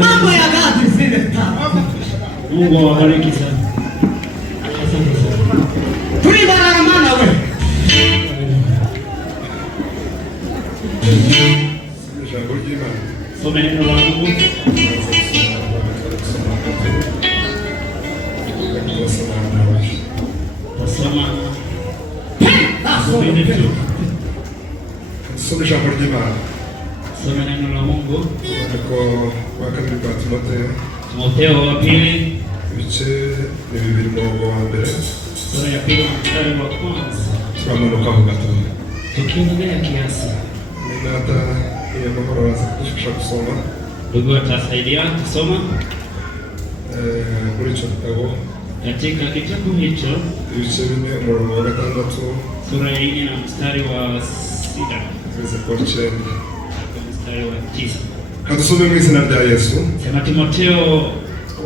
Mambo ya gapi zile tatu. Mungu awabariki sana. Asante sana. Tulibaramana wewe. Soma neno la Mungu. Tasoma. Soma jambo ry'Imana. Soma neno la Mungu. Ko wa kabiri kwa Timotheo. Timotheo wa pili. Ibice ni bibiri murongo wa mbere. Sura ya pili mstari wa kwanza. Turamanuka ho gatoya. Tukiendelea kiasi. Data ya mahoro waza kudufasha gusoma. Ndugu watasaidia kusoma. Muri ico gitabo. Katika kitabu hicho. Ibice bine umurongo wa gatandatu. Sura ya 4 na mstari wa 6. Kugeza ku w'icenda. Mstari wa 9. Kadusome mu izina rya Yesu. Sema Timotheo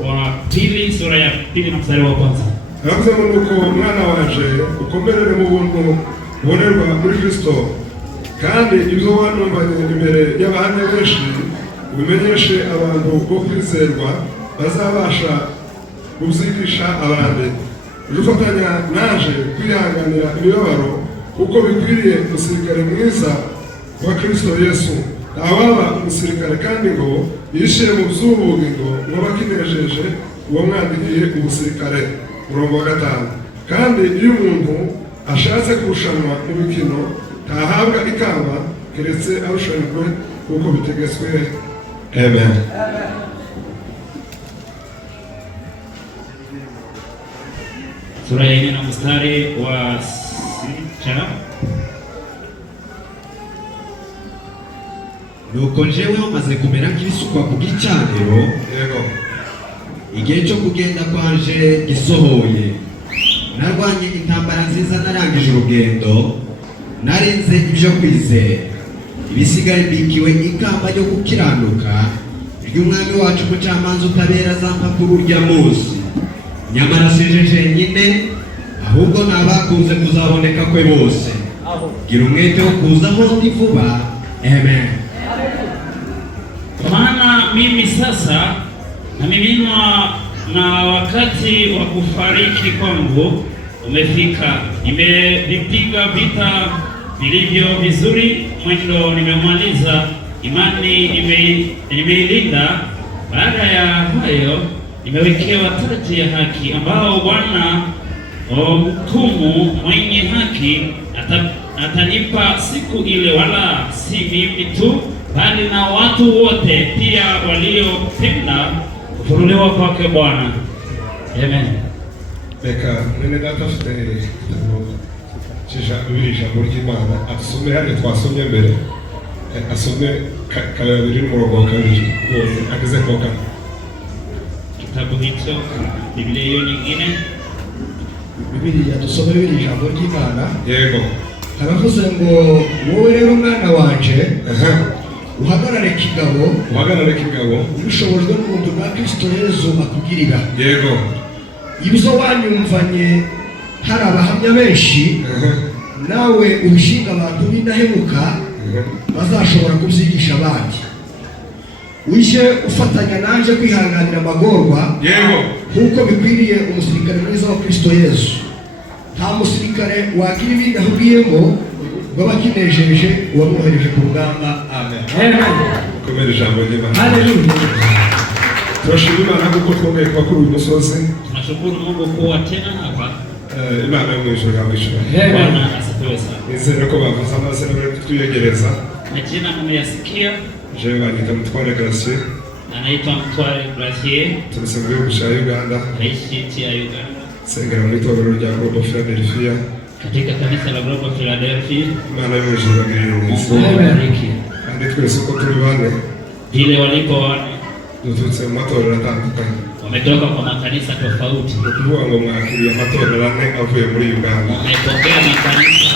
wa pili sura ya 2 na mstari wa kwanza. Aravuze ngo nuko umwana wanje ukomerere mu buntu ubonerwa muri Kristo kandi ibyo wanumvanye imbere y'abahamya benshi ubimenyeshe abantu bo kwizerwa bazabasha kubyigisha abandi. Ufatanya naje kwihanganira imibabaro uko bikwiriye umusirikare mwiza wa Kristo Yesu. Awaba umusirikare kandi ngo yishire mu by'ubugingo ngo bakinejeje uwo mwandikiye umusirikare. Murongo wa 5. Kandi iyo umuntu ashatse kurushanwa mu mikino ntahabwa ikamba keretse arushanijwe kuko bitegetswe. Amen. Sura ya 4 na mstari wa 6. Nuko jewe maze kumera nk'ibisukwa ku gicaniro, Yego. igihe cyo kugenda kwanje gisohoye, narwanye intambara nziza, narangije urugendo, narinze ibyo kwizera, ibisigaye mbikiwe ikamba ryo gukiranuka ry'umwami wacu umucamanza utabera azampa kuri urya munsi. Nyamara sije jenyine, ahubwo n'abakunze kuzaboneka kwe bose. Gira umwete wo kuza aho ndi vuba. Amen. Maana mimi sasa namiminwa na wakati wa kufariki kwangu umefika. Nimevipiga vita vilivyo vizuri, mwendo nimemaliza, imani nimeilinda. Baada ya hayo nimewekewa taji ya haki, ambao Bwana mhukumu mwenye haki atanipa siku ile, wala si mimi tu bali na watu wote pia waliopenda kufunuliwa kwake Bwana. Amen. Reka mwene data afite ijambo ry'Imana asome hano twasomye mbere, asome kabiri n'umurongo wa kabiri ageze ku kane. Kitabu hicho Biblia hiyo nyingine, Bibiliya dusome ijambo ry'Imana. Yego. Haravuze ngo wowe rero mwana wanje uhagarare kigabo ubishobojwe n'ubuntu bwa Kristo Yesu akugirira. Yego. Ibyo wanyumvanye hari abahamya benshi, nawe ubishinga abantu b'indahemuka bazashobora kubyigisha abandi. Uje ufatanya nanje kwihanganira amagorwa. Yego. Nkuko bikwiriye umusirikare mwiza wa Kristo Yesu. Nta musirikare wagira ibindi ahubwiyemo ngo bakinejeje uwamwohereje ku rugamba. Amen. Komera ijambo ry'Imana. Haleluya. Turashimira Imana kuko twongeye kuba kuri uyu musozi. tunashukuru Mungu kuwa tena hapa. Imana yo mu ijuru yabishura. Bwana asifiwe sana. Nizere ko bavuze amazina bari kutwiyegereza. Majina mmeyasikia. Je bandika Mutware Gratien. anaitwa Mtware Glacier, turasema gihugu cya Uganda, naishi nchi ya Uganda, sengera mu itorero rya Global Philadelphia, katika kanisa la Global Philadelphia. Imana y'umwijuru ibagirire neza. Mungu awabariki. Kandi twese uko turi bane Vile walipo wane duturutse mu matorero atandukanye, wametoka kwa makanisa tofauti, ukuvuga ngo mwakiriye amatorero ane avuye muri Uganda. wamepokea makanisa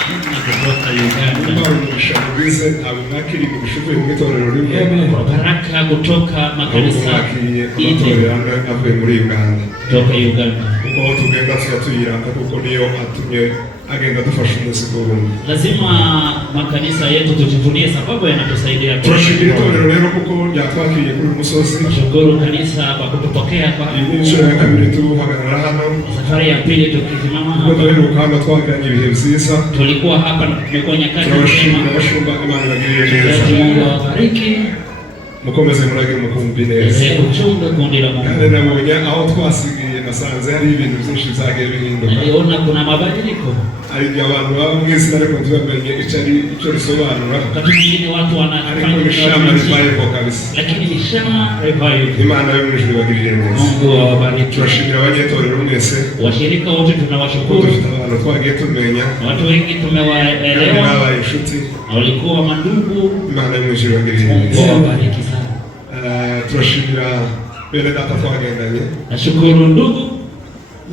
kutoka Uganda, Imana umugisha mwize ntabwo mwakiriye umugisha uvuye mu itorero rimwe, kwa baraka kutoka ahubwo makanisa mwakiriye yote amatorero ane avuye muri Uganda. kutoka Uganda. Kuko aho tugenda tuba tuyiranga kuko niyo atumye agenda dufasha umunsi ku wundi. Lazima makanisa yetu tujivunie sababu yanatusaidia. Turashimira itorero rero kuko ryatwakiriye kuri uyu musozi. Shukuru kanisa kwa kutupokea kwa Iyi ni inshuro ya kabiri tuhagarara hano, safari ya pili tukisimama kuko hapa. duheruka hano twagiranye ibihe byiza. Tulikuwa hapa na tumekuwa nyakati Turabashimira njema. abashumba, Imana ibagirire neza. Mungu awabariki. Mukomeze murage mukumbi neza. Uchunge kundi la Kandi Mungu. nabonye aho twasigiye nasanze hari ibintu byinshi byagiye bihinduka. Niliona kuna mabadiliko. Hari igihe abantu baba mu izina ariko ntibamenye icyo risobanura, Wakati mwingine watu ariko ni shama wanafanya revival kabisa. lakini ni shama revival. Imana yo mu ijuru ibagirire neza. Mungu awabariki. Turashimira abanyetorero mwese Washirika wote kuko tunawashukuru. dufite abantu twagiye tumenya Watu wengi kandi tumewaelewa babaye inshuti. na walikuwa mandugu. Imana yo mu ijuru ibagirire Mungu neza. awabariki sana. Turashimira bene data twagendanye, Nashukuru ndugu,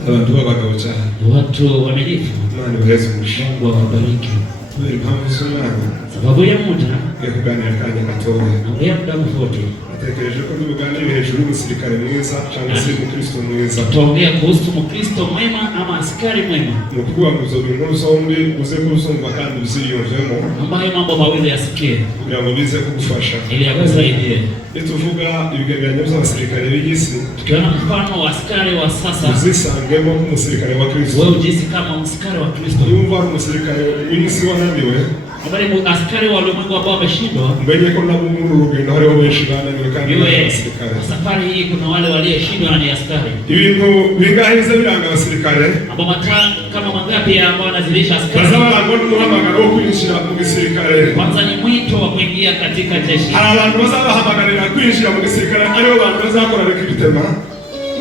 abantu b'abagabo cyane. watu wamilifu. Imana ibaheze umugisha. Mungu awabariki. Kubera impamvu z'umwana Sababu ya muda ngiye kuganira akanya gatoya. naongea muda mfupi. Natekereje ko tuganire hejuru y'umusirikare mwiza cyangwa se umukristo mwiza. Tutaongea kuhusu Mkristo mwema ama askari mwema, Ni ukuvuga ngo izo bintu zombi uze kuzumva kandi uziyumvemo ambayo mambo mawili yasikie kugira ngo bize kugufasha. ili akusaidie. Nituvuga ibigereranyo by'abasirikare b'isi, Tukiona mfano wa askari wa sasa, uzisangemo nk'umusirikare wa Kristo. wewe ujisi kama askari wa Kristo. Niba ari umusirikare w'isi wananiwe, Habari askari wa ulimwengu ambao wameshindwa, mbenye ko nabo muri uru rugendo hariho benshi bananiwe kandi ni iwe abasirikare. safari hii kuna wale walioshindwa na ni askari. Ibintu bingahe biza biranga abasirikare Ambao kama mangapi ambao wanazilisha askari? baza barangwa n'umuhamagaro wo kwinjira mu gisirikare. Kwanza ni mwito wa kuingia katika jeshi. Hari abantu bazabahamagarira kwinjira mu gisirikare, aribo bantu bazakora rekritema,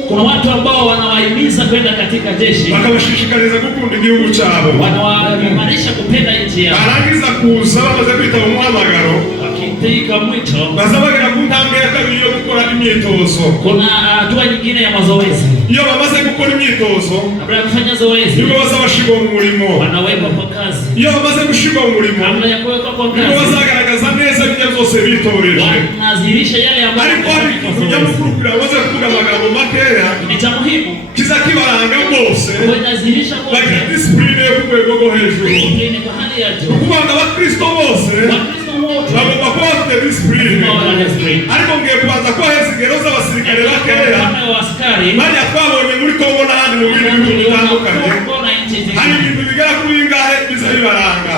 Kuna watu ambao wanawahimiza kwenda katika jeshi, bakabashishikariza gukunda igihugu cyabo. wanawaimarisha kupenda nchi yao. Barangiza kuza bamaze kwitaba umuhamagaro, Wakitika mwito, baza bagera ku ntambwe ya kabiri yo gukora imyitozo. kuna hatua nyingine ya mazoezi. Iyo bamaze gukora imyitozo, Kabla ya kufanya zoezi, nibwo baza bashirwa mu murimo. wanawekwa kwa kazi. Iyo bamaze gushirwa mu murimo, Kabla ya kuwekwa kwa nibwo kazi, bazagaragaza neza ibyo byose bitoreje. wanazihirisha yale ambayo Ariko hari ikintu nyamukuru kugira ngo baze kuvuga amagambo makeya ni cha muhimu. kiza kibaranga bose, Kwa inazihirisha bagira wote, disipurine yo ku rwego rwo hejuru. ni kwa hali ya juu. Ukuvuga ngo abakristo bose Wakristo wote bagomba kuba bafite disipurine. wana discipline. Ariko ngiye kubanza koheza ingero z'abasirikare bakeya Kama wa askari, bajya twabonye muri Kongo n'ahandi mu bindi bihugu bitandukanye. Hari ibintu bigera kuri bingahe biza bibaranga.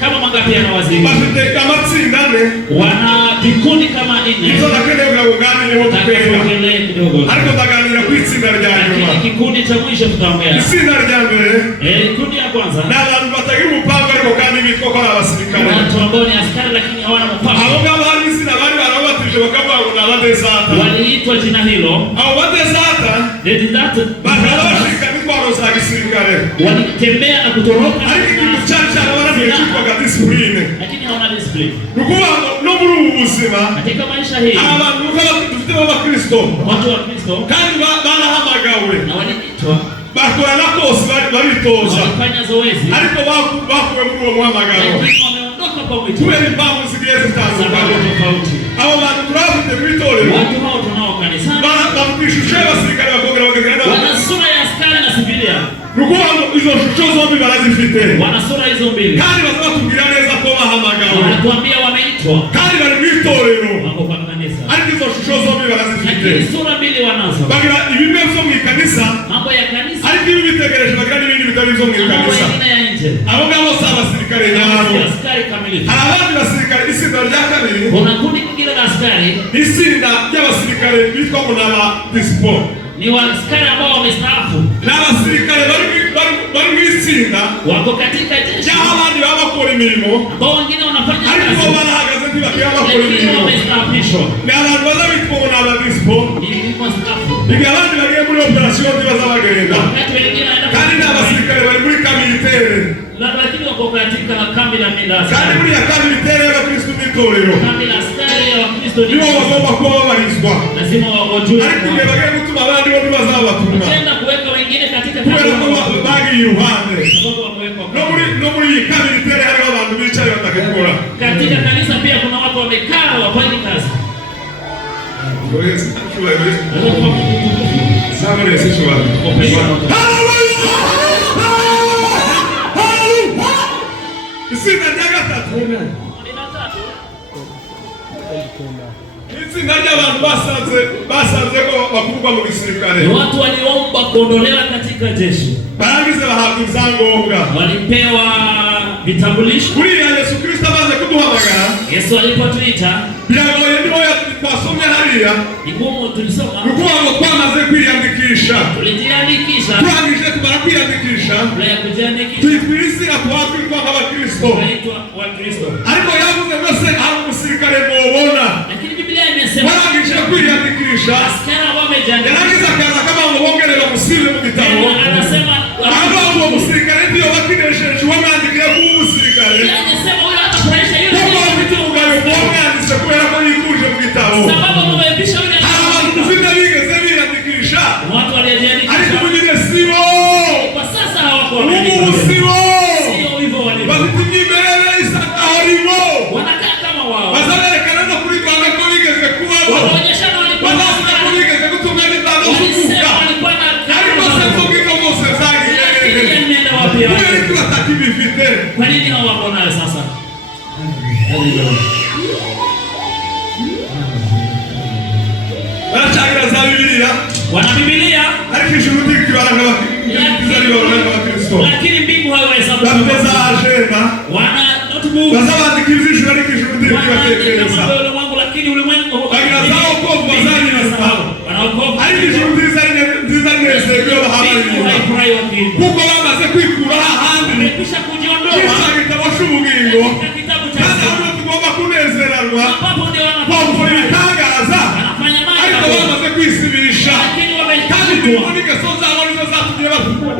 kama mangapi yanawazidi, Bafite amatsinda ane, wana vikundi kama ibyo nne. nakeneye kugira ngo uganireho dukeya. Tuongelee kidogo, Ariko ndaganira ku itsinda rya nyuma. lakini kikundi cha mwisho tutaongea. Itsinda rya mbere Kundi ya kwanza ni abantu batagira umupango ariko kandi bitwa ko ari abasirikare. watu ambao ni askari lakini hawana Abo mpango, ngabo hari izina bari barabatije bakavuga ngo ni abadezata. waliitwa jina hilo. Abo badezata bakaba bashika n'intwaro za gisirikare, walitembea na kutoroka, ariko ikintu cyari cyarabananiye cyitwaga disipurine. lakini hawana discipline Ni ukuvuga ngo no muri ubu buzima katika maisha hii. hari abantu dufite b'abakristo Watu wa Kristo kandi barahamagawe na waliitwa, bakora na kose baritoza, walifanya zoezi, ariko bakuwe muri uwo muhamagaro lakini wameondoka kwa mwito kubera impamvu zigiye sababu zitandukanye. tofauti. Abo bantu turabafite mu itorero Watu hao tunao kanisani bafite ishusho y'abasirikare bakongera bakagira wana sura ya askari na sivilia, ni ukuvuga ngo izo shusho zombi barazifite wana sura hizo mbili, kandi baza batubwira neza ko bahamagawe wanatuambia wameitwa, kandi bari mu itorero, wako kwa kanisa, ariko izo shusho zombi barazifite. lakini sura mbili wanazo, Bagira ibimwe byo mu ikanisa, mambo ya kanisa ariko ibi bitegereje bagira n'ibindi bitari byo mu na mambo ikanisa. mengine ya nje. Abo ngabo si abasirikare nyabo. Si askari kamilifu. Hari abandi basirikare, itsinda rya kabiri Kuna kundi kingine la askari itsinda ry'abasirikare bitwa ngo ni abadisipo. ni waaskari ambao wamestaafu, Ni abasirikare bari mu itsinda wako katika jeshi cyangwa abandi baba bakora imirimo, ambao wengine wanafanya ariko kazi, barahagaze ntibakira bakora ibintu wamestaafishwa. ni abantu bazabitwa ngo ni abadisipo Ilikuwa stafu. igihe abandi bagiye muri operasiyo ntibaza bagenda Wakati wengine wanaenda kandi ni abasirikare bari muri kamilitere lakini wako katika kambi la milasi. kandi buriya kamilitere y'abakristu n'itorero Kambi la askari ya Wakristo nibo bagomba kuba babarizwa lazima wajue. ariko igihe bagiye gutuma abandi bo ntibazabatuma Tenda kuweka wengine katika kubera ko bagiye iruhande sababu wamewekwa. no muri iyi kamilitere hariho abantu bicaye batakikora Katika kanisa pia kuna watu wamekaa wafanyi kazi. Itsinda rya gatatu itsinda ry'abantu basanze ko bakurwa mu gisirikare. Watu waliomba kuondolewa katika jeshi, barangize bahabwa ibyangombwa, walipewa vitambulisho. Buriya Yesu Kristo amaze kuduhamagara, Yesu alipotuita, biragoye niho twasomye hariya, ni ngumu tulisoma, nukuvuga ngo twamaze kwiyandikisha, tulijiandikisha, turangije kumara kwiyandikisha, ya kujiandikisha twitwisira twatwitwa nk'abakristo, tunaitwa Wakristo. ariko yavuze ngo se hari umusirikare mubona, Lakini Biblia imesema warangije kwiyandikisha, askari ambao wamejiandikisha, yarangiza akaza kama ngo bongerera musibe mu gitabo, anasema aba uwo musirikare ndiyo bakinesheje wamwandikira kuba umusirikare, anasema huyo atafurahisha yule kuko bafite umugayo bwamwanditse kubera ko yikuje mu gitabo. sababu wamepisha yule Abantu ufite bigeze biyandikisha, watu walijiandikisha, ariko ubu nyine sibo, kwa sasa hawako ubu sibo, sio hivyo walivyo, bafite imyimerere isa nkaho arimo, wanakaa kama wao, bazaberekana no kuri Rwanda ko bigeze kubaho, wanaonyeshana walikuwa na bazavuga ko bigeze gutunga n'itanga walisema kuvuga, walikuwa na ariko se mvuga zose zagiye nenda wapi kubera ko batakibifite. kwa nini hawako nayo sasa? Baracagira za Bibiliya, Wana Biblia ariko ijuru ntikibara nk'abakristo, lakini mbingu haihesabu. bafite za ajenda, Wana notebook bazabandika iby'ijuru ariko ijuru ntikibatekereza, ulimwengu, lakini ulimwengu bagira za wokovu bazanyirasahabo, wanaokoka, ariko ijuru nziza nezerwe bahabwa mbingu haifurahi wakiimba, kuko bamaze kwikura ahandi wamekwisha kujiondoa kisa gitabo cy'ubugingo, katika kitabu cha kandi aho tugomba kunezeranwa ambapo ndio bakora ibitangaza, wanafanya ariko mambo, bamaze kwisibirisha, lakini kandi wamejitwa n'ingeso zabo nizo zatumye batukwa.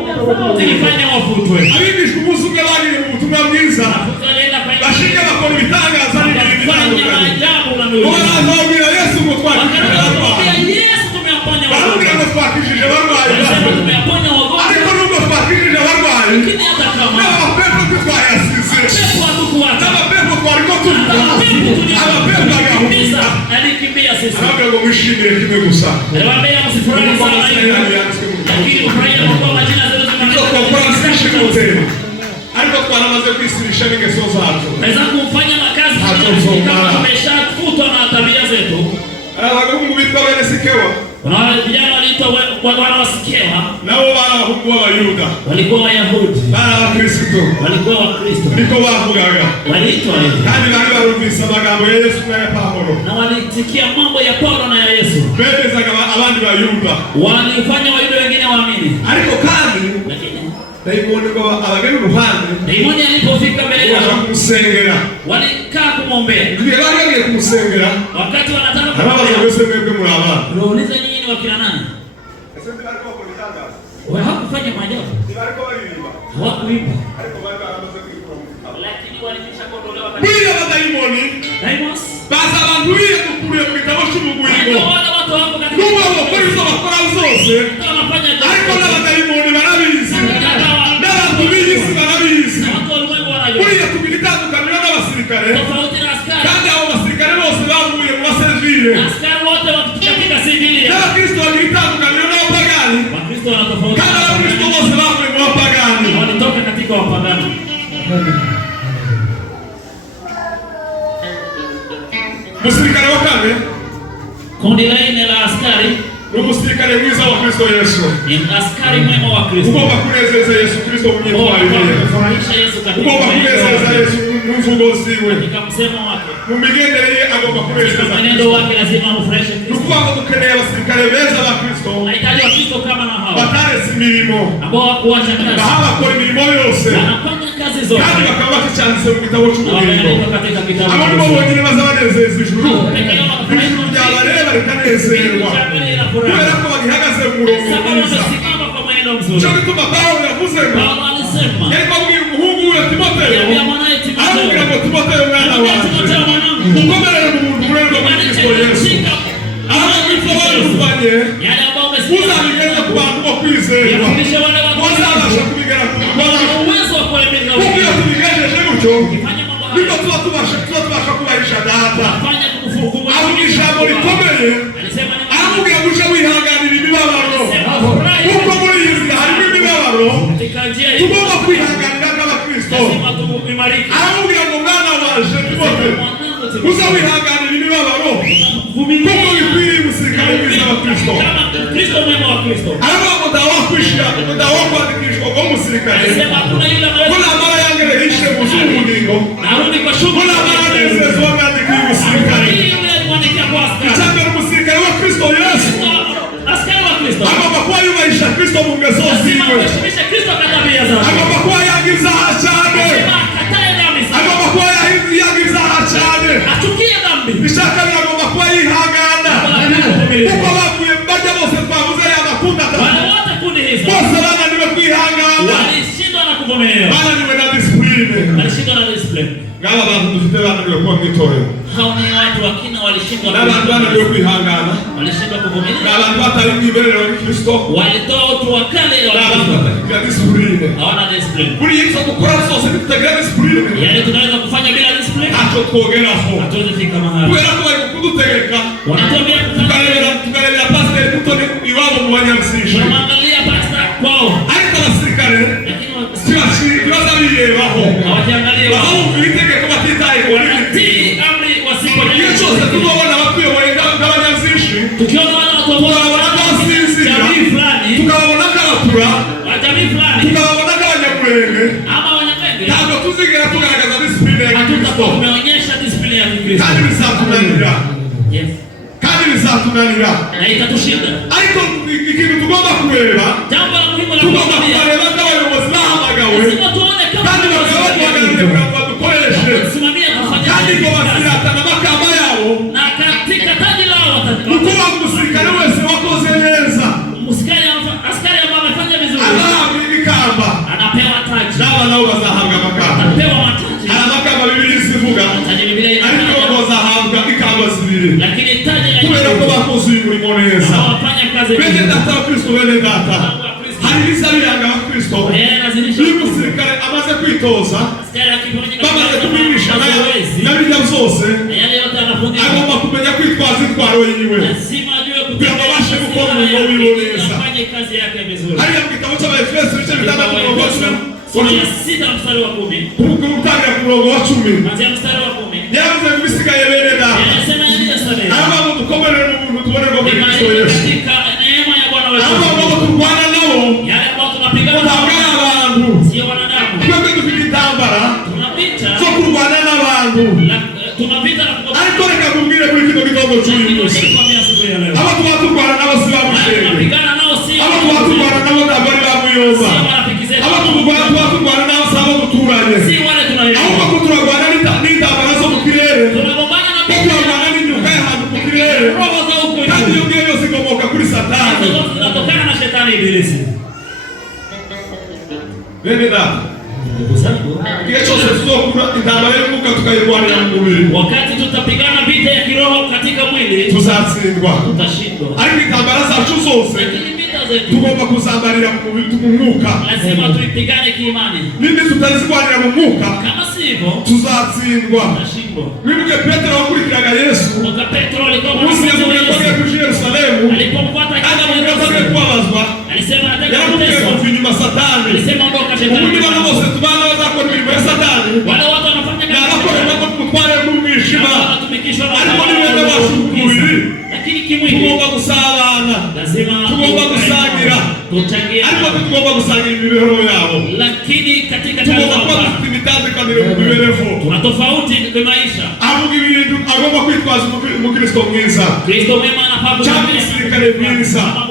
zilifanya wafutwe. Abigishwa umunsi umwe bagiye mu butumwa bwiza, Walienda bashike bakora ibitangaza n'ibintu kufanya bitandukanye, maajabu na ngo miujiza. barazabwira Yesu ngo twakijije Wakamwambia abarwayi, Yesu, tumewaponya baramubwira ngo wagonjwa. twakijije abarwayi Wanasema bose, tumewaponya wagonjwa, ariko nubwo twakijije abarwayi lakini hata kama n'abapepo ntitwayasize, pepo hatukuacha, n'abapepo twariko tuvuga, abapepo pepo agahunga, alikimbia sisi. arabwira ngo mwishimire kimwe gusa, Aliwaambia msifurahi kuko sana amazina hivyo, yanyu yanditswe mu gitabo lakini mfurahie kwa kuwa majina zenu ibyo twakora twishimutse, ariko twaramaze kwisirisha n'ingeso zacu. naweza kufanya makazi kama tumeshafutwa na tabia zetu. Abahungu bitwa bene Sikewa, Kuna wale vijana waliitwa wana wa Sikewa, nabo bari abahungu b'Abayuda, walikuwa Wayahudi, bari abakristo, walikuwa Wakristo, niko bavugaga, waliitwa hivyo kandi bari barumvise amagambo ya Yesu n'aya Pawulo, na walitikia mambo ya Paulo na ya Yesu, bemezaga abandi Bayuda, walifanya Wayahudi wengine waamini. ariko kandi Lakini dayimoni ngo abagera uruhande daimoni alipofika mbele baja yao, kumusengera, walikaa kumwombea. igihe bari bagiye kumusengera, Wakati wanataka arababaza kumwombea, mbese mwebwe muri abana, unauliza nyinyi ni wakina nani? ese ntibariko bakora itangazo, Wao hawakufanya maajabu, ntibariko baririmba, hawakuimba, ariko bari baramaze kwikura mu gitabo. lakini walikisha kuondolewa Buriya abadayimoni Daimos. baza abantu biyegukuriye mu gitabo cy'ubugwingo, Wale watu wako katika n'ubu bakora izo bakora zose, wanafanya ariko jambo. n'abadayimoni barabizi, n'abantu b'iy'isi barabizi. Watu walimwengu wanajua. Buriya tugira itandukaniro n'abasirikare, Tofauti na askari. kandi abo basirikare bose bavuye mu basivile, Askari wote wako katika sivilia. n'abakristo bagira itandukaniro n'abapagani, Wakristo wanatofauti. kandi abakristo bose bavuye mu bapagani. Walitoka katika wapagani. Umusirikare wa kane Kundi la nne la askari ni umusirikare mwiza wa Kristo Yesu, ni askari mwema wa Kristo. ugomba kunezeza Yesu Kristo mu myitwarire ye, Kufurahisha Yesu katika ugomba kunezeza Yesu mu mvugo ziwe, katika msemo wake. mu migendere ye agomba Katika kunezeza. mwenendo wake lazima amfurahishe Ni Kristo. ukuvuga ngo dukeneye abasirikare beza ba Kristo Unahitaji Wakristo kama na hawa bataretse imirimo, ambao hawakuacha kazi. baha bakora imirimo yose, Wanafanya kazi si zote. kandi bakaba bakicyanditse mu gitabo cy'ubugingo. Wameandikwa katika kitabu. Abo nibo bonyine bazabanezeza ijuru. Peke yao wanafurahi Ijuru ryabareba rikanezerwa. Jamani la furaha. Kubera ko bagihagaze mu murongo Sababu mwiza. wamesimama kwa mwenendo mzuri. Cyo gituma Pawulo yavuze ngo Paulo alisema, yari abwira umuhungu we Timoteyo, ya mwanae Timotheo, aramubwira ngo Timoteyo mwana wanjye, Timotheo mwanangu, ukomerere mu buntu burerwa muri Kristo Yesu. Aramubwira waruvanye, yale ambao umesikia, uzabigeza ku bantu bo kwizerwa, yafundishe wale watu bazabasha kubigera ku wana Bwana. uwezo wa kuemelea Kuko iyo uwezo. tubigejeje gutyo, Fanya mambo niko haya, tuba tubasha kubahisha data. fanya kukufukumu. Avuga ijambo rikomeye, Alisema ni aramubwira ngo uje wihanganira imibabaro. Kuko muri iyi nzira harimo imibabaro, katika njia hii tugomba kwihanganira nk'abakristo. lazima tuimarike. Aramubwira ngo mwana wanje Timoteyo, uza wihanganira imibabaro, kuko bikwiriye umusirikare mwiza wa Kristo. Kama Kristo mwema wa Kristo. Aravuga ngo dawa kwandikishwa nk'umusirikare, Alisema hakuna yule ko anaweza namara yangere yishe mu z'ubugingo, arudi kwa ko shughuli namara anezezwa mwandika y'umusirikare. yule alimwandikia kwa askari. Icyambere umusirikare wa Kristo Yesu Askari wa Kristo agomba kuba yubahisha Kristo mu ngeso lazima ziwe, kuheshimisha Kristo kwa tabia zake. agomba kuba yagira izaha cyane, Lazima akatae dhambi sana. agomba kuba yagira izaha cyane. Achukie dhambi. Ishaka agomba kuba yihangana, kuko bavuye bajya bose twavuze yabakunda Wale wote kundi hizo bose bananiwe kwihangana, walishindwa na kuvumilia. bananiwe na disipurine. Walishindwa na discipline. Ngaba bantu dufite bananiwe kuba mu itorero, Hao ni watu wakina walishindwa n'abantu bananiwe kwihangana, walishindwa kuvumilia. n'abantu batari mu iberero y'Kristo, Walitoa utu wa kale n'abantu wa batagira disipurine. hawana discipline. Buri yizo dukora zose ntitutagira disipurine, Yale tunaweza kufanya bila discipline, ntacyo twogeraho, hatuwezi fika mahali. kubera ko bari kudutegeka. Wanatuambia Tukarebera pasiteri Mutoni iwabo mu Banyarusisi, tunamwangalia pastor kwao, ariko abasirikare lakini kibaza birebaho, hawajiangalie wao. bazumva itegeko batitaye ku bari Wanatii amri igihe wasipojali. cyose tuzobona abatuyoboye nk'Abanyarusisi, Tukiona wale watu tukababona nk'abasinzira, jamii fulani, tukababona nk'abatura, wa jamii fulani tukababona nk'abanyamurenge, ama Wanyamwenge, ntabwo tuzigera tugaragaza disipurine ya Kristo, hatutakuwa tumeonyesha discipline ya Kristo. kandi bizatunanira, Yes. kandi bizatunanira. Na itatushinda. Ariko ikintu tugomba kureba, Jambo la muhimu la tugomba kuangalia, kubareba nk'abayobozi bahamagawe, lazima tuone kandi kama bakaba baduhagarariye kugira ngo badukoreshe, kusimamia kufanya kandi ngo kazi. basiratana amakamba yabo, Na katika taji lao kuko umusirikare wese wakoze neza askari ambaye amefanya vizuri azahabwa ikamba, anapewa taji, n'aba nabo bazahabwa amakamba. anapewa mataji. Hari amakamba Bibiliya isivuga, Taji Biblia ariko inasema, bazahabwa ikamba zibiri, lakini taji ya kubera ko bakoze uyu murimo neza. hawafanya kazi Bene vizuri. data wa Kristo, bene data, hari ibisa biranga abakristo. Yeye anazilisha Iyo umusirikare amaze kwitoza, askari akifanya bamaze kumwigisha mazoezi, na birya byose, na yale yote anafundisha, agomba kumenya kwitwaza intwaro yiwe, lazima ajue kugira ngo abashe gukora umurimo wiwe neza. afanye kazi yake vizuri. hariya mu gitabo cy'Abaefeso ibice bitandatu umurongo wa cumi, Sura ya 6 mstari wa 10. gutangira ku murongo wa 10, Kuanzia mstari wa 10. yavuze ngo ibisigaye bene data, Anasema yaliyosamehewa aravuga ngo dukomerere mu buntu tubonerwa muri Kristo Yesu, katika neema ya Bwana wetu. aravuga ngo turwana nabo, Yale ambayo tunapigana ntabwo ari abantu, sio wanadamu. twebwe dufite intambara Tunapita zo kurwana n'abantu. tunapita na kutoka. Ariko reka nkubwire muri kino gitondo cy'uyu munsi, Tunakwambia siku ya leo. abo tuba turwana nabo si ba Wale Mushenge, tunapigana nao sio abo tuba turwana nabo ntabwo ari ba Muyomba, sio marafiki zetu. abo tuba turwana nabo si abo duturanye, Si wale tunaelewa. ahubwo ko turarwana n'intambara zo mu kirere, Tunagombana na ko turarwana n'imyuka y'ahantu mu kirere, roho za huko kandi iyo juu. ngiyo yose ikomoka kuri Satani. Hizo zote zinatokana na shetani ibilisi. Bene data, Ndugu zangu, igihe cyose tuzokura intambara y'umwuka tukayirwanira mu mubiri, wakati tutapigana vita ya kiroho katika mwili tuzatsindwa. tutashindwa. Ariko intambara zacu zose Lakini vita zetu tugomba kuzambarira mu mwuka, lazima tuipigane kiimani. nindi tutazirwanira mu mwuka Kama sivyo tuzatsindwa. tutashindwa. Wibuke Petero wakurikiraga Yesu, Kumbuka Petro alikuwa umunsi yavuye ko agiye kuja i Yerusalemu, alipomfuata kandi kama avuga ko agiye kubabazwa, alisema nataka yaramubwiye ngo kuteswa. mva inyuma Satani. Alisema ondoka Ubundi bano shetani. bose tubana bazakora imirimo ya Satani, Wale watu wanafanya ni kazi abakorerwa ko tumutware bw'umwijima, wanatumikishwa na ariko ni bene wacu mu mubiri. lakini kimwili Tugomba gusabana, lazima tugomba gusangira, tuchangie, ariko tugomba gusangira imibereho yabo. lakini katika kazi Tugomba kuba zao dufite imitandukanire mu mibereho. kuna tofauti kwa maisha. Avuga ibintu agomba kwitwaza umukristo mwiza, Kristo mwema anapaswa cyangwa umusirikare mwiza. kama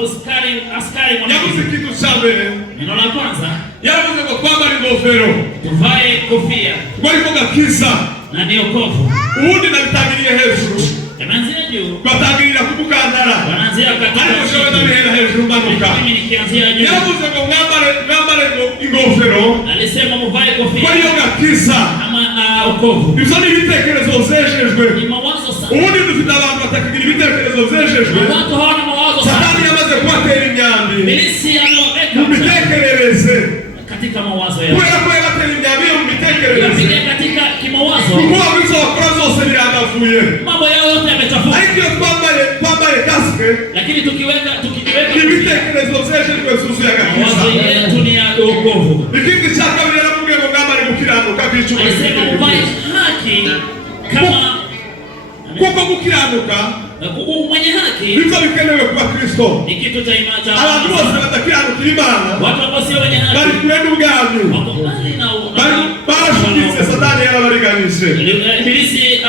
askari yavuze ikintu cya mbere, neno la kwanza Yaravuze ngo twambare ingofero. Tuvae kofia. Ngo ariko gakiza. Na ni wokovu. Ubundi nabitangiriye hejuru. Yanaanzia juu. Batangirira kumukandara. Wanaanzia katika. Ariko showe ndabihera hejuru manuka. Mimi nikianzia juu. Yaravuze ngo mwambare ingofero. Alisema muvae kofia. Kwa hiyo gakiza. Ama wokovu. Ibyo ni ibitekerezo zeshejwe. Ni mawazo sana. Ubundi dufite abantu batakigira ibitekerezo zeshejwe. Watu hawana mawazo sana. Satani yamaze kubatera imyambi. Ibilisi amewaweka mu mitekerereze. Katika mawazo yao. Kubera ko yabatera imyambi mu mitekerereze. Yapiga katika kimawazo. Kuko bizo bakora zose biragavuye. Mambo yao yote yamechafuka. Ariko iyo twambaye kaske. Lakini tukiweka ibitekerezo zeshejwe zuzuye agakiza. Mawazo yetu ni ya wokovu. Ikindi cya kabiri yaramubwiye ngo mwambare gukiranuka bw'icuma. Alisema muvae haki kama kuko gukiranuka mwenye haki nibyo bikenewe kuba Kristo. ni kitu cha imani. Abantu bose badakiranukira Imana watu ambao sio wenye haki bari kure n'ubwami. Barashukitse, Satani yarabariganije. Ibilisi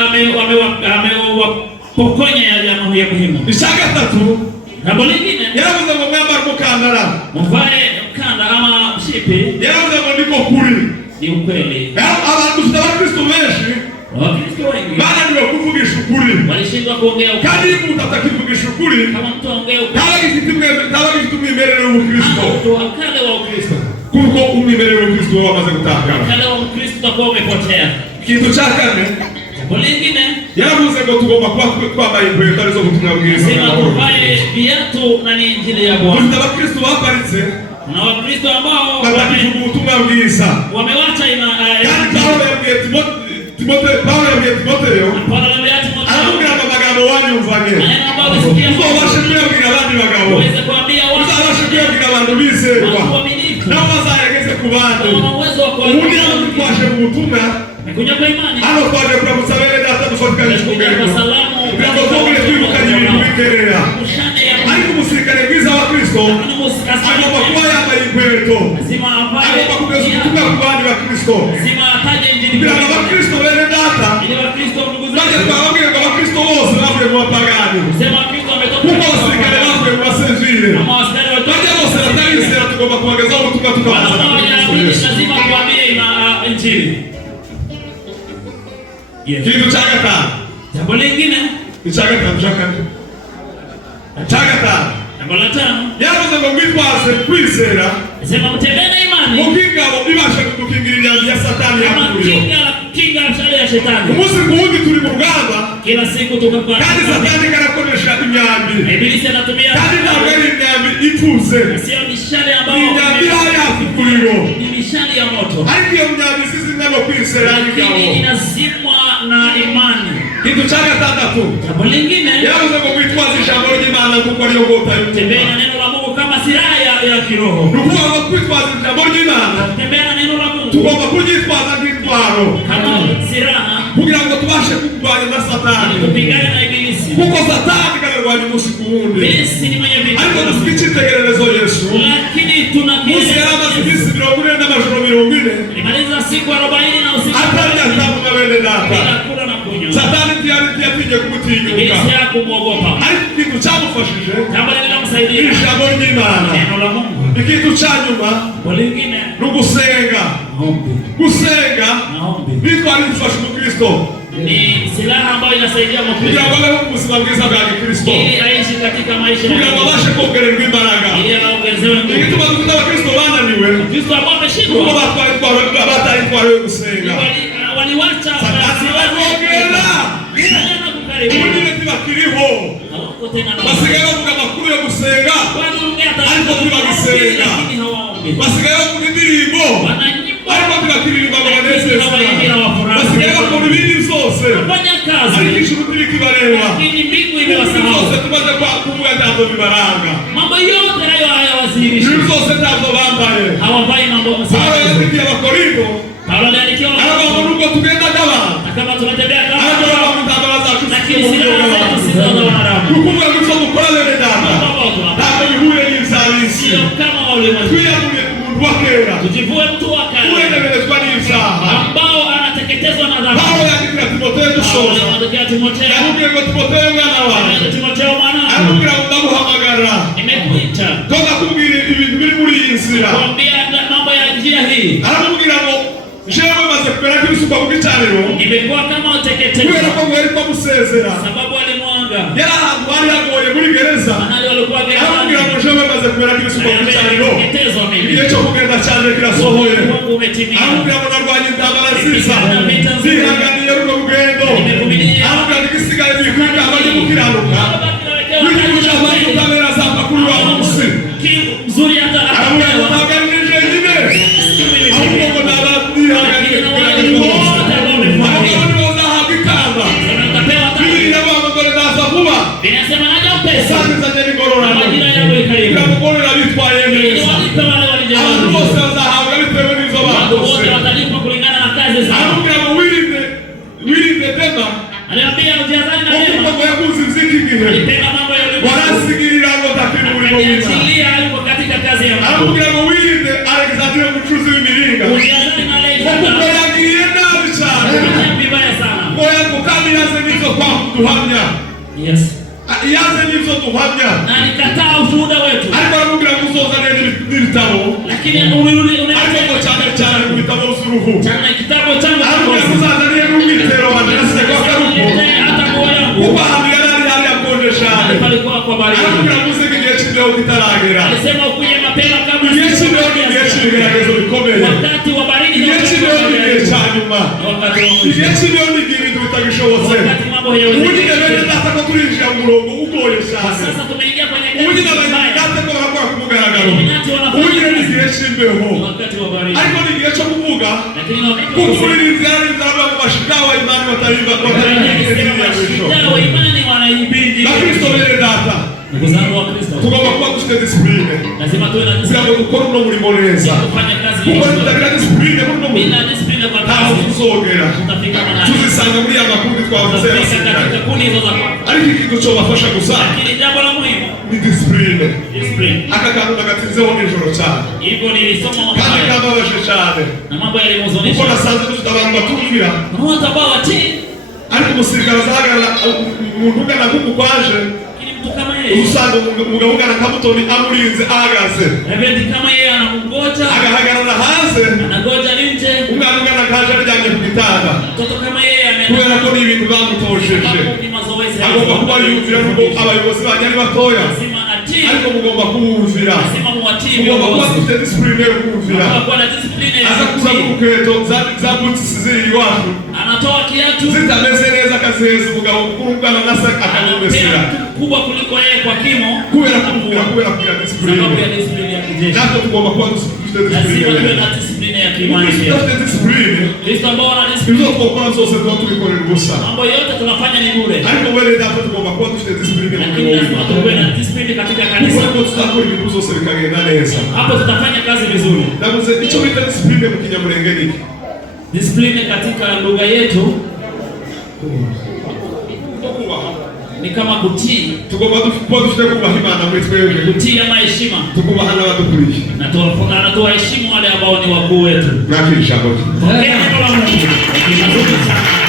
amewapokonya ya muhimu. Icya gatatu, jambo lingine yaravuze ngo mwambare umukandara. muvae mkanda ama mshipi. Yaravuze ngo niko kuri. Ni ukweli. Abantu dufite abakristo benshi Wakristo wengi bananiwe kuvugisha ukuri. walishindwa kuongea ukweli. Kandi iyo umuntu atakivugisha ukuri, Kama mtu aongea ukweli, ntaba gifite umwimerere w'ubukristo. mtu akale wa Ukristo. Kuko umwimerere w'ubukristo waba wamaze gutakara. Akale wa Ukristo utakuwa umepotea. Ikintu cya kane, Jambo lingine yaravuze ngo tugomba kuba twambaye inkweto arizo butumwa bwiza. sema tuvae viatu na ni injili ya Bwana. Dufite abakristo baparitse Na Wakristo ambao batakivuga ubutumwa bwiza. wamewacha Kandi Pawulo yabwiye Timoteyo, aramubwira ngo amagambo wanyumvanye uzabashe kuyabwira abandi bagabo, uzabashe kuyabwira abantu bizerwa, nabo bazayageze ku bandi. Ubundi hano twaje mu butumwa, hano twaje kuramutsa bene data dufatikanye ku rugendo kugira ngo twongere twibukanye ibintu bikerera. Ariko umusirikare mwiza wa Kristo agomba kuba yambaye inkweto, agomba kugeza ubutumwa ku bandi bakristo kugira ngo abakristo bene data bajye twababwira ngo abakristo bose bavuye mu bapagani, kuko abasirikare bavuye mu basivile, bajya bose batarizera tugomba kubagezaho ubutumwa tukabazana kuri Kristo Yesu. Ikintu cya gatanu, jambo lingine icya gatanu cya kane, cya gatanu jambo la tano yaravuze ngo mwitwaze kwizera sema mtembee na imani mukingabo ibasha kudukingira imyambi ya Satani yakuriyo. kinga mshale ya shetani. Umunsi ku wundi turi mu rugamba, Kila siku tukapata kandi Satani karakoresha imyambi, Ibilisi anatumia kandi ntabwo ari imyambi ipfuze, sio mishale ambayo ni imyambi yakukuriro. ni mishale ya moto, Ariko iyo myambi isizimwa no kwizera y'ingabo. lakini inazimwa na imani. Ikintu cya gatandatu, Jambo lingine yaravuze ngo mwitwaze ijambo ry'Imana kuko ariyo ngota tembea y'umutima. na neno la Mungu kama silaha ya kiroho. Ni ukuvuga ngo twitwaze ijambo ry'Imana Tembea na neno la Mungu tugomba kuryitwaza nk'intwaro kama silaha kugira ngo tubashe kurwanya na Satani, kupigana na Ibilisi. kuko Satani kararwanya umunsi ku wundi. Ibilisi ni mwenye Ariko vita, dufite icyitegererezo Yesu. lakini tuna Mose yari amaze iminsi 40 n'amajoro 40 nimaliza siku 40 na usiku atarya atavuga bene data. bila kula na kunywa. Satani ntiyatinye kumutinyuka, Ibilisi hakumwogopa. ariko ikintu cyamufashije Jambo linalomsaidia ijambo ry'Imana. neno la Mungu. Ikintu cya nyuma Jambo lingine ni ugusenga. maombi. Gusenga Maombi bitwara bifasha umukristo ni silaha ambayo inasaidia kugira ngo Mkristo abeho ubuzima bwiza bwa gikristo, ili aishi katika maisha kugira ngo abashe kongererwa imbaraga. ili aongezewe nguvu. Igituma dufite abakristo bananiwe Kristo ambao kuko ameshindwa bataye intwaro yo gusenga. waliwacha Satani barongera sana kukaribu ubundi ntibakiriho, hawako tena na basigaye bavuga amakuru yo gusenga, wanaongea ariko ntibagisenga. lakini hawaombi. Basigaye bavuga indirimbo, Wananyimba ariko ntibakiririmba ngo banezezwe. hawaingia wafurahi. Basigaye bakora ibindi byose, Wanafanya ariko kazi ijuru ntirikibareba. lakini mbingu Ibintu imewasahau. byose tumaze kuvuga ntabwo bibaranga, Mambo yote hayo hayawazihirishi. ibintu byose ntabwo bambaye. Hawavai mambo Pawulo sawa. yandikiye Abakorinto Paulo aliandikiwa aravuga ngo nubwo tugenda n'abantu, kama tunatembea kama aravuga ngo intambara zacu lakini silaha zetu si za wanadamu. kukuvuga ngo ibyo dukora bene data Mambo ambayo tunafanya ntabwo bihuye n'iby'ab'isi. sio kama wa ulimwengu. Twiyamuriye ku muntu wa kera Tujivue mtu wa kale uremerezwa n'ibyaha. ambao anateketezwa na dhambi. Pawulo yandikira Timoteyo Paulo dusoza, anamwandikia Timotheo, yamubwiye ngo Timoteyo mwana wanjye, Timotheo mwanangu, aramubwira ngo ndaguhamagara nimekuita ko ndakubwira ibintu biri muri iyi nzira. kuambia mambo ya hii. Aramubwira ngo jewe maze kubera ko ibisuka mu gicaniro Imekuwa kama uteketezi. kubera ko mwari musezera Sababu alimwanga. yari ahantu hari hagoye muri gereza. Mahali walikuwa gerezani. Aramubwira ngo jewe maze kubera ko ibisuka mu gicaniro Teketezwa mimi. igihe cyo kugenda cyane kirasohoye. Mungu umetimia. Aramubwira ngo narwanye intambara nziza zihanganiye runo rugendo. Aramubwira ngo igisigaye ni kwigamba no gukiranuka w'igihugu cy'abantu utabera azapfa kuri wa munsi. Mzuri hata Aramubwira ngo ntabwo ari nije nyine ahubwo ngo nabyihanganiye kugira ngo bose abagabo nibo bazahabwa ikamba. Bibiri n'abantu abagore baza vuba Binasema naja upesi. usangizanye n'ingororano Majira yangu ikaribu. kugira ngo ugorora bitwaye neza. Abantu bose bazahabwa bitewe n'izo bakoze. Wote watalipwa kulingana na kazi zao. Aramubwira ngo wirinde dema Aliambia ujazani na kuko neema. ngo yaguze iziki gihe Alipenda mambo ya ulimwengu. warasigirira ngo takiri umurimo w'Imana. Akaniachilia yuko katika kazi ya Mungu. Aramubwira ngo wirinde Alexandre umucuruzi w'imiringa Ujazani na kuko neema. yagiriye nabi cyane Alifanya vibaya sana. ngo kandi yaze n'ibyo duhamya Yes. yaze n'ibyo duhamya Na alikataa ushuhuda wetu. ariko aramubwira ngo uzozane n'ibitabo Lakini ariko ngo unaleta cyane cyane mu bitabo by'uruhu chana kitabu changu aramubwira ngo uzazane n'umwitero wa jenoside kwa karuko hata nguo yangu. kuko ahantu yari hari hakonje cyane Palikuwa kwa baridi. aramubwira ngo uze igihe cy'imbeho kitaragera. Alisema ukuje mapema kabla Igihe cy'imbeho ni igihe cy'ibigeragezo bikomeye. wakati wa baridi Igihe cy'imbeho ni igihe cya nyuma. wakati wa Igihe mwisho. cy'imbeho ni igihe ibintu bitagishobotse. Wakati mambo Ubu nyine bene hayawezekani. data ko turinjira mu murongo ugoye cyane. Sasa tumeingia kwenye Ubu nyine kazi mbaya. abanyarwanda ko barakora ku mugaragaro. Illuminati wanafanya Ubu nyine ni kazi. igihe cy'imbeho. Wakati wa baridi. Ariko ni igihe cyo kuvuga Lakini wakati wa kuko kusema umuririmbyi yarinze aravuga ngo bashikawe imana batarimba shida wa imani wanaibidi. Bakristo bene data Ndugu zangu wa Kristo. tugomba kuba dufite disipurine Lazima tuwe na kugira ngo dukore uno murimo neza. kufanya kazi Kuko vizuri. tutagira disipurine muri uno murimo Bila discipline kwa ntaho kazi tuzogera. tutafika mahali. Tuzisanga muri ya makundi twavuze Tutafika y'abasirikare. katika kundi hizo za kwa. Ariko ikintu cyobafasha gusa Lakini jambo la muhimu ni disipurine. discipline. Aka kantu nagatinzeho nijoro cyane Hivyo nilisoma mambo kandi haya kababaje cyane na mambo kuko yalimuhuzunisha. nasanze dufite abantu batumvira Na watu ambao watii. ariko umusirikare azahagarara umuntu ugana nk'umukwaje Lakini mtu kama yeye, usanga umugabo ugana nka Mutoni amurinze ahagaze Reverend kama yeye anamngoja, agahagarara hanze anangoja nje. umwana ugana kaje aryamye ku gitanda Mtoto kama yeye kubera ko ameenda ni ibintu bamutosheje. sababu ni mazoezi. Agomba kuba yumvira nubwo abayobozi banyu ari batoya Lazima atii. ariko mugomba kumwumvira. Lazima muwatii Mugomba kuba viongozi. dufite disipurine yo kumvira. Kwa kuwa na discipline ya aza kuza kutii. n'urukweto za butisi ziri iwacu Anatoa kiatu. zitameze neza akaziheza umugabo mukuru ugana na se Anampea akamumesera mtu mkubwa kuliko yeye kwa kimo. kubera kumvira kubera kugira Sababu disipurine. ya discipline ya kijeshi. natwe tugomba kuba dufite Lazima tuwe disipurine. na discipline ya kiimani pia. tudafite disipurine Kristo ambao wana discipline. ibyo twakora byose tuba tubikorera ubusa. Mambo yote tunafanya ni bure. ariko bene data tugomba kuba dufite disipurine mu Lakini murimo lazima tuwe w'Imana na discipline katika kuko kanisa. ariko tuzakora ibintu byose bikagenda neza. Hapo tutafanya kazi vizuri. ndavuze icyo bita disipurine mu kinyamurenge ni iki? Discipline katika lugha yetu kubaha. ni kama kutii. tugomba kuba dufite kubaha Imana muri twebwe Kutii ama heshima. tukubaha n'abadukuriye. Na tuwaheshimu wale ambao ni wakuu wetu. mwakira ijambo rye. Pokea neno la Mungu. Ni mazuri sana.